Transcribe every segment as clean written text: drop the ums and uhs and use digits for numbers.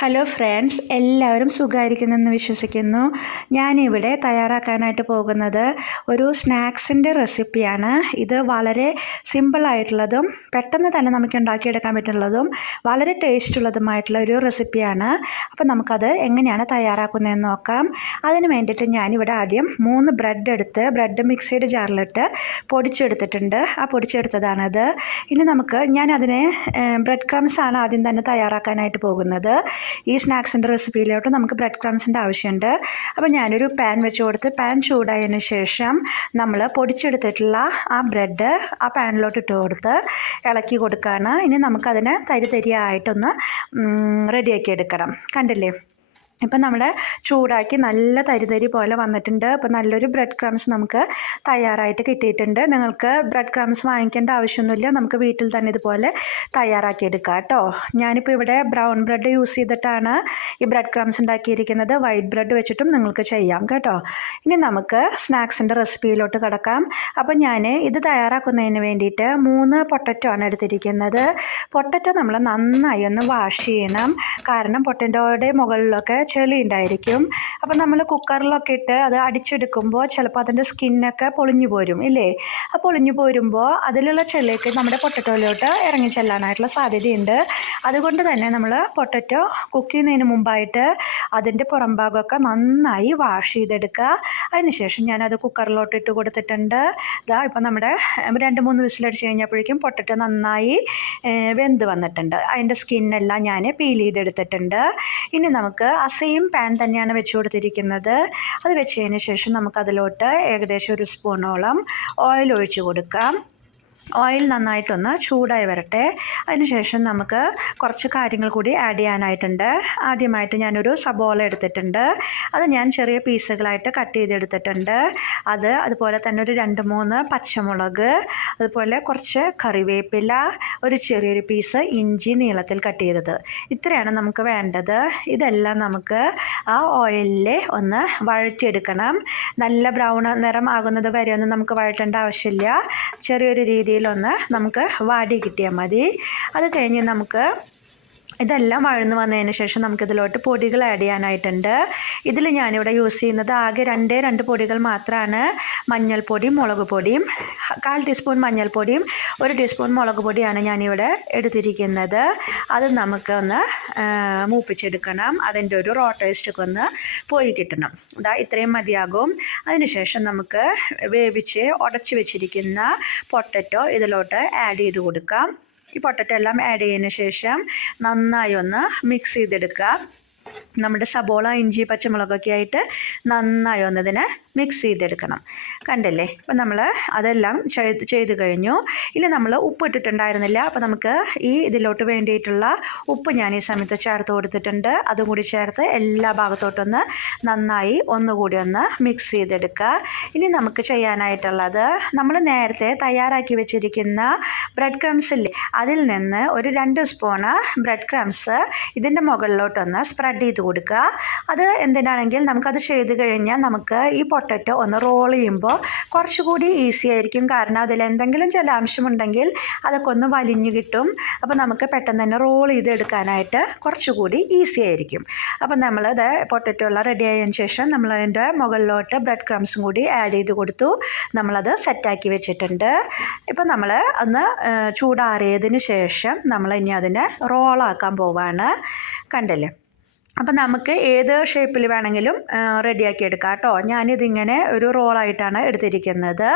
Hello friends, എല്ലാവരും സുഖമായിരിക്കുന്നെന്ന് വിശ്വസിക്കുന്നു. ഞാനിവിടെ തയ്യാറാക്കാനായിട്ട് പോകുന്നത് ഒരു സ്നാക്സിൻ്റെ റെസിപ്പിയാണ്. ഇത് വളരെ സിമ്പിളായിട്ടുള്ളതും പെട്ടെന്ന് തന്നെ നമുക്ക് ഉണ്ടാക്കിയെടുക്കാൻ പറ്റുന്നതും വളരെ ടേസ്റ്റുള്ളതുമായിട്ടുള്ള ഒരു റെസിപ്പിയാണ്. അപ്പോൾ നമുക്കത് എങ്ങനെയാണ് തയ്യാറാക്കുന്നതെന്ന് നോക്കാം. അതിന് വേണ്ടിയിട്ട് ഞാനിവിടെ ആദ്യം 3 ബ്രെഡ് എടുത്ത് ബ്രെഡ് മിക്സിയുടെ ജാറിലിട്ട് പൊടിച്ചെടുത്തിട്ടുണ്ട്. ആ പൊടിച്ചെടുത്തതാണത്. ഇനി ഞാനതിനെ ബ്രെഡ് ക്രംസ് ആണ് ആദ്യം തന്നെ തയ്യാറാക്കാനായിട്ട് പോകുന്നത്. ഈ സ്നാക്സിൻ്റെ റെസിപ്പിയിലോട്ട് നമുക്ക് ബ്രെഡ് ക്രംസിൻ്റെ ആവശ്യമുണ്ട്. അപ്പോൾ ഞാനൊരു പാൻ വെച്ച് കൊടുത്ത് പാൻ ചൂടായതിന് ശേഷം നമ്മൾ പൊടിച്ചെടുത്തിട്ടുള്ള ആ ബ്രെഡ് ആ പാനിലോട്ട് ഇട്ട് കൊടുത്ത് ഇളക്കി കൊടുക്കുകയാണ്. ഇനി നമുക്കതിനെ തരിയായിട്ടൊന്ന് റെഡിയാക്കി എടുക്കണം. കണ്ടില്ലേ, ഇപ്പം നമ്മുടെ ചൂടാക്കി നല്ല തരി പോലെ വന്നിട്ടുണ്ട്. അപ്പോൾ നല്ലൊരു ബ്രെഡ് ക്രംസ് നമുക്ക് തയ്യാറായിട്ട് കിട്ടിയിട്ടുണ്ട്. നിങ്ങൾക്ക് ബ്രെഡ് ക്രംസ് വാങ്ങിക്കേണ്ട ആവശ്യമൊന്നുമില്ല, നമുക്ക് വീട്ടിൽ തന്നെ ഇതുപോലെ തയ്യാറാക്കി എടുക്കാം കേട്ടോ. ഞാനിപ്പോൾ ഇവിടെ ബ്രൗൺ ബ്രെഡ് യൂസ് ചെയ്തിട്ടാണ് ഈ ബ്രെഡ് ക്രംസ് ഉണ്ടാക്കിയിരിക്കുന്നത്. വൈറ്റ് ബ്രെഡ് വെച്ചിട്ടും നിങ്ങൾക്ക് ചെയ്യാം കേട്ടോ. ഇനി നമുക്ക് സ്നാക്സിൻ്റെ റെസിപ്പിയിലോട്ട് കിടക്കാം. അപ്പോൾ ഞാൻ ഇത് തയ്യാറാക്കുന്നതിന് വേണ്ടിയിട്ട് 3 പൊട്ടറ്റോ ആണ് എടുത്തിരിക്കുന്നത്. പൊട്ടറ്റോ നമ്മൾ നന്നായി ഒന്ന് വാഷ് ചെയ്യണം. കാരണം പൊട്ടറ്റോയുടെ മുകളിലൊക്കെ ചെളി ഉണ്ടായിരിക്കും. അപ്പോൾ നമ്മൾ കുക്കറിലൊക്കെ ഇട്ട് അത് അടിച്ചെടുക്കുമ്പോൾ ചിലപ്പോൾ അതിൻ്റെ സ്കിന്നൊക്കെ പൊളിഞ്ഞു പോരും ഇല്ലേ. ആ പൊളിഞ്ഞു പോരുമ്പോൾ അതിലുള്ള ചെളിയൊക്കെ നമ്മുടെ പൊട്ടറ്റോയിലോട്ട് ഇറങ്ങി ചെല്ലാനായിട്ടുള്ള സാധ്യതയുണ്ട്. അതുകൊണ്ട് തന്നെ നമ്മൾ പൊട്ടറ്റോ കുക്ക് ചെയ്യുന്നതിന് മുമ്പായിട്ട് അതിൻ്റെ പുറം ഭാഗമൊക്കെ നന്നായി വാഷ് ചെയ്തെടുക്കുക. അതിനുശേഷം ഞാനത് കുക്കറിലോട്ട് ഇട്ട് കൊടുത്തിട്ടുണ്ട്. ഇപ്പോൾ നമ്മുടെ 2-3 വിസിലടിച്ച് കഴിഞ്ഞപ്പോഴേക്കും പൊട്ടറ്റോ നന്നായി വെന്ത് വന്നിട്ടുണ്ട്. അതിൻ്റെ സ്കിന്നെല്ലാം ഞാൻ പീൽ ചെയ്തെടുത്തിട്ടുണ്ട്. ഇനി നമുക്ക് സെയിം പാൻ തന്നെയാണ് വെച്ച് കൊടുത്തിരിക്കുന്നത്. അത് വെച്ചതിന് ശേഷം നമുക്കതിലോട്ട് ഏകദേശം 1 സ്പൂണോളം ഓയിൽ ഒഴിച്ച് കൊടുക്കാം. ഓയിൽ നന്നായിട്ടൊന്ന് ചൂടായി വരട്ടെ. അതിനുശേഷം നമുക്ക് കുറച്ച് കാര്യങ്ങൾ കൂടി ആഡ് ചെയ്യാനായിട്ടുണ്ട്. ആദ്യമായിട്ട് ഞാനൊരു സബോള എടുത്തിട്ടുണ്ട്. അത് ഞാൻ ചെറിയ പീസുകളായിട്ട് കട്ട് ചെയ്തെടുത്തിട്ടുണ്ട്. അതുപോലെ തന്നെ ഒരു 2-3 പച്ചമുളക്, അതുപോലെ കുറച്ച് കറിവേപ്പില, ഒരു ചെറിയൊരു പീസ് ഇഞ്ചി നീളത്തിൽ കട്ട് ചെയ്തത്. ഇത്രയാണ് നമുക്ക് വേണ്ടത്. ഇതെല്ലാം നമുക്ക് ആ ഓയിലിൽ ഒന്ന് വഴറ്റിയെടുക്കണം. നല്ല ബ്രൗൺ നിറം ആകുന്നത് വരെ ഒന്നും നമുക്ക് വഴറ്റേണ്ട ആവശ്യമില്ല. ചെറിയൊരു രീതിയിലൊന്ന് നമുക്ക് വാടി കിട്ടിയാൽ മതി. അത് കഴിഞ്ഞ് നമുക്ക് ഇതെല്ലാം വഴന്ന് വന്നതിന് ശേഷം നമുക്കിതിലോട്ട് പൊടികൾ ആഡ് ചെയ്യാനായിട്ടുണ്ട്. ഇതിൽ ഞാനിവിടെ യൂസ് ചെയ്യുന്നത് ആകെ 2 പൊടികൾ മാത്രമാണ്. മഞ്ഞൾപ്പൊടിയും മുളക് പൊടിയും, 1/4 ടീസ്പൂൺ മഞ്ഞൾപ്പൊടിയും 1 ടീസ്പൂൺ മുളക് പൊടിയാണ് ഞാനിവിടെ എടുത്തിരിക്കുന്നത്. അത് നമുക്കൊന്ന് മൂപ്പിച്ചെടുക്കണം. അതിൻ്റെ ഒരു റോ ടേസ്റ്റൊക്കെ ഒന്ന് പോയി കിട്ടണം. ഇത്രയും മതിയാകും. അതിനുശേഷം നമുക്ക് ഉടച്ച് വെച്ചിരിക്കുന്ന പൊട്ടറ്റോ ഇതിലോട്ട് ആഡ് ചെയ്ത് കൊടുക്കാം. ഈ പൊട്ടറ്റോ എല്ലാം ആഡ് ചെയ്തതിന് ശേഷം നന്നായി ഒന്ന് മിക്സ് ചെയ്തെടുക്കുക. നമ്മുടെ സബോള, ഇഞ്ചി, പച്ചമുളകൊക്കെ ആയിട്ട് നന്നായി ഒന്നതിനെ മിക്സ് ചെയ്തെടുക്കണം. കണ്ടില്ലേ, അപ്പം നമ്മൾ അതെല്ലാം ചെയ്ത് കഴിഞ്ഞു. ഇനി നമ്മൾ ഉപ്പ് ഇട്ടിട്ടുണ്ടായിരുന്നില്ല. അപ്പോൾ നമുക്ക് ഇതിലോട്ട് വേണ്ടിയിട്ടുള്ള ഉപ്പ് ഞാൻ ഈ സമയത്ത് ചേർത്ത് കൊടുത്തിട്ടുണ്ട്. അതും കൂടി ചേർത്ത് എല്ലാ ഭാഗത്തോട്ടൊന്ന് നന്നായി ഒന്നുകൂടി ഒന്ന് മിക്സ് ചെയ്തെടുക്കുക. ഇനി നമുക്ക് ചെയ്യാനായിട്ടുള്ളത്, നമ്മൾ നേരത്തെ തയ്യാറാക്കി വെച്ചിരിക്കുന്ന ബ്രെഡ് ക്രംസ് ഇല്ലേ, അതിൽ നിന്ന് ഒരു 2 സ്പൂണ് ബ്രെഡ് ക്രംസ് ഇതിൻ്റെ മുകളിലോട്ടൊന്ന് സ്പ്രെഡ് ചെയ്ത് കൊടുക്കുക. അത് എന്തിനാണെങ്കിൽ നമുക്കത് ചെയ്ത് കഴിഞ്ഞാൽ നമുക്ക് ഈ പൊട്ടറ്റോ ഒന്ന് റോൾ ചെയ്യുമ്പോൾ കുറച്ചുകൂടി ഈസി ആയിരിക്കും. കാരണം അതിൽ എന്തെങ്കിലും ജലാംശമുണ്ടെങ്കിൽ അതൊക്കെ ഒന്ന് വലിഞ്ഞു കിട്ടും. അപ്പോൾ നമുക്ക് പെട്ടെന്ന് തന്നെ റോൾ ചെയ്തെടുക്കാനായിട്ട് കുറച്ചുകൂടി ഈസി ആയിരിക്കും. അപ്പം നമ്മളത് പൊട്ടറ്റോ എല്ലാം റെഡി ആയതിനു ശേഷം നമ്മളതിൻ്റെ മുകളിലോട്ട് ബ്രെഡ് ക്രംസും കൂടി ആഡ് ചെയ്ത് കൊടുത്തു. നമ്മളത് സെറ്റാക്കി വെച്ചിട്ടുണ്ട്. ഇപ്പം നമ്മൾ ഒന്ന് ചൂടാറിയതിന് ശേഷം നമ്മൾ ഇനി അതിനെ റോളാക്കാൻ പോവാണ്. കണ്ടില്ലേ, അപ്പം നമുക്ക് ഏത് ഷേപ്പിൽ വേണമെങ്കിലും റെഡിയാക്കി എടുക്കാം കേട്ടോ. ഞാനിതിങ്ങനെ ഒരു റോളായിട്ടാണ് എടുത്തിരിക്കുന്നത്.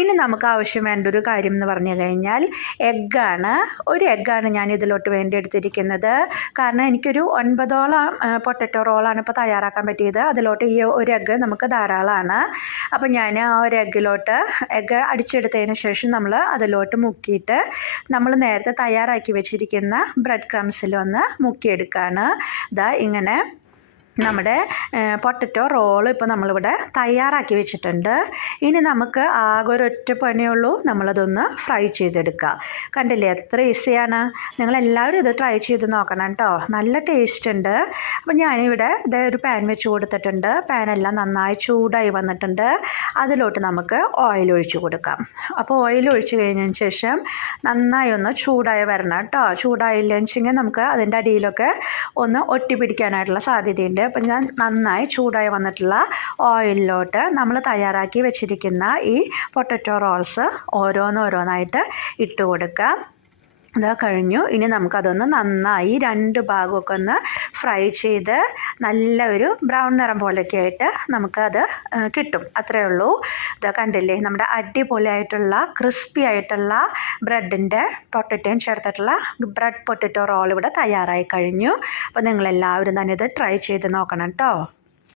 ഇനി നമുക്ക് ആവശ്യം വേണ്ട ഒരു കാര്യം എന്ന് പറഞ്ഞു കഴിഞ്ഞാൽ എഗ്ഗാണ്. ഒരു എഗ്ഗാണ് ഞാൻ ഇതിലോട്ട് വേണ്ടി എടുത്തിരിക്കുന്നത്. കാരണം എനിക്കൊരു 9ഓളം പൊട്ടറ്റോ റോളാണ് ഇപ്പോൾ തയ്യാറാക്കാൻ പറ്റിയത്. അതിലോട്ട് ഈ ഒരു എഗ്ഗ് നമുക്ക് ധാരാളമാണ്. അപ്പോൾ ഞാൻ ആ ഒരു എഗ്ഗ് അടിച്ചെടുത്തതിന് ശേഷം നമ്മൾ അതിലോട്ട് മുക്കിയിട്ട് നമ്മൾ നേരത്തെ തയ്യാറാക്കി വെച്ചിരിക്കുന്ന ബ്രെഡ് ക്രംസിലൊന്ന് മുക്കിയെടുക്കുകയാണ്. ഇങ്ങനെ നമ്മുടെ പൊട്ടറ്റോ റോള് ഇപ്പോൾ നമ്മളിവിടെ തയ്യാറാക്കി വെച്ചിട്ടുണ്ട്. ഇനി നമുക്ക് ആകെ ഒരൊറ്റ പണിയുള്ളൂ, നമ്മളതൊന്ന് ഫ്രൈ ചെയ്തെടുക്കുക. കണ്ടില്ലേ എത്ര ഈസിയാണ്. നിങ്ങളെല്ലാവരും ഇത് ട്രൈ ചെയ്ത് നോക്കണം കേട്ടോ, നല്ല ടേസ്റ്റ് ഉണ്ട്. അപ്പോൾ ഞാനിവിടെ ഇതേ ഒരു പാൻ വെച്ച് കൊടുത്തിട്ടുണ്ട്. പാനെല്ലാം നന്നായി ചൂടായി വന്നിട്ടുണ്ട്. അതിലോട്ട് നമുക്ക് ഓയിൽ ഒഴിച്ച് കൊടുക്കാം. അപ്പോൾ ഓയിൽ ഒഴിച്ച് കഴിഞ്ഞതിന് ശേഷം നന്നായി ഒന്ന് ചൂടായി വരണം കേട്ടോ. ചൂടായില്ലെന്ന് വെച്ചെങ്കിൽ നമുക്ക് അതിൻ്റെ അടിയിലൊക്കെ ഒന്ന് ഒട്ടി പിടിക്കാനായിട്ടുള്ള സാധ്യതയുണ്ട്. അപ്പം ഞാൻ നന്നായി ചൂടായി വന്നിട്ടുള്ള ഓയിലിലോട്ട് നമ്മൾ തയ്യാറാക്കി വെച്ചിരിക്കുന്ന ഈ പൊട്ടറ്റോ റോൾസ് ഓരോന്നോരോന്നായിട്ട് ഇട്ട് കൊടുക്കാം. ഇതാ കഴിഞ്ഞു. ഇനി നമുക്കതൊന്ന് നന്നായി രണ്ട് ഭാഗമൊക്കെ ഒന്ന് ഫ്രൈ ചെയ്ത് നല്ല ഒരു ബ്രൗൺ നിറം പോലെയൊക്കെ ആയിട്ട് നമുക്കത് കിട്ടും. അത്രയേ ഉള്ളൂ. ഇതാ കണ്ടില്ലേ, നമ്മുടെ അടിപൊളിയായിട്ടുള്ള ക്രിസ്പി ആയിട്ടുള്ള ബ്രെഡിൻ്റെ പൊട്ടറ്റോയും ചേർത്തിട്ടുള്ള ബ്രെഡ് പൊട്ടറ്റോ റോൾ ഇവിടെ തയ്യാറായി കഴിഞ്ഞു. അപ്പോൾ നിങ്ങളെല്ലാവരും തന്നെ ഇത് ട്രൈ ചെയ്ത് നോക്കണം കേട്ടോ.